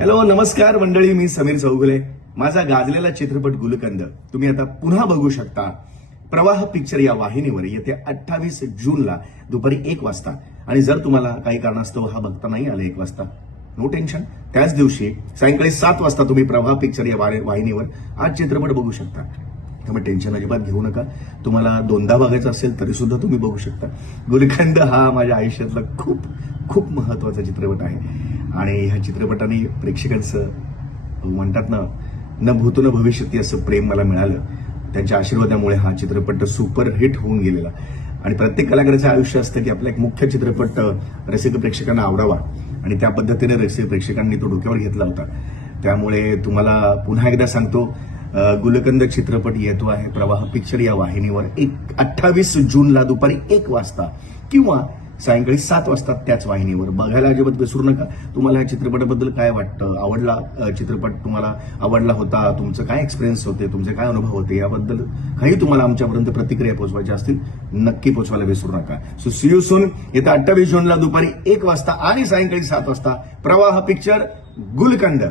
Hello नमस्कार मंडळी, मी समीर चौगुले. माझा गाजलेला चित्रपट गुलकंद तुम्ही आता पुन्हा बघू शकता प्रवाह पिक्चर या वाहिनीवर येत्या 28 जूनला दुपारी 1 वाजता. आणि जर तुम्हाला काही कारणास्तव हा बघता नाही आला 1 वाजता, नो टेन्शन, त्याच दिवशी सायंकाळी 7 वाजता तुम्ही प्रवाह पिक्चर या वाहिनीवर आज चित्रपट बघू शकता. त्यामुळे टेन्शन अजिबात घेऊ नका. तुम्हाला दोनदा बघायचं असेल तरी सुद्धा तुम्ही बघू शकता. गुलकंद हा माझ्या आयुष्यातला खूप खूप महत्वाचा चित्रपट आहे आणि ह्या चित्रपटाने प्रेक्षकांचं म्हणतात ना, न भूतो न भविष्यती असं प्रेम मला मिळालं. त्यांच्या आशीर्वादामुळे हा चित्रपट सुपरहिट होऊन गेलेला. आणि प्रत्येक कलाकाराचं आयुष्य असतं की आपला एक मुख्य चित्रपट रसिक प्रेक्षकांना आवडावा आणि त्या पद्धतीने रसिक प्रेक्षकांनी तो डोक्यावर घेतला होता. त्यामुळे तुम्हाला पुन्हा एकदा सांगतो, गुलकंद चित्रपट येतो आहे प्रवाह पिक्चर या वाहिनीवर 28 जूनला दुपारी 1 वाजता किंवा सायंकाळी 7 वाजता त्याच वाहिनीवर. बघायला अजिबात विसरू नका. तुम्हाला या चित्रपटाबद्दल काय वाटतं? आवडला चित्रपट? तुम्हाला आवडला होता? तुमचं काय एक्सपिरियन्स होते? तुमचे काय अनुभव होते? याबद्दल काही तुम्हाला आमच्यापर्यंत प्रतिक्रिया पोहोचवायच्या असतील, नक्की पोहोचवायला विसरू नका. So see you soon. येत्या 28 जूनला दुपारी 1 वाजता आणि सायंकाळी 7 वाजता प्रवाह पिक्चर गुलकंद.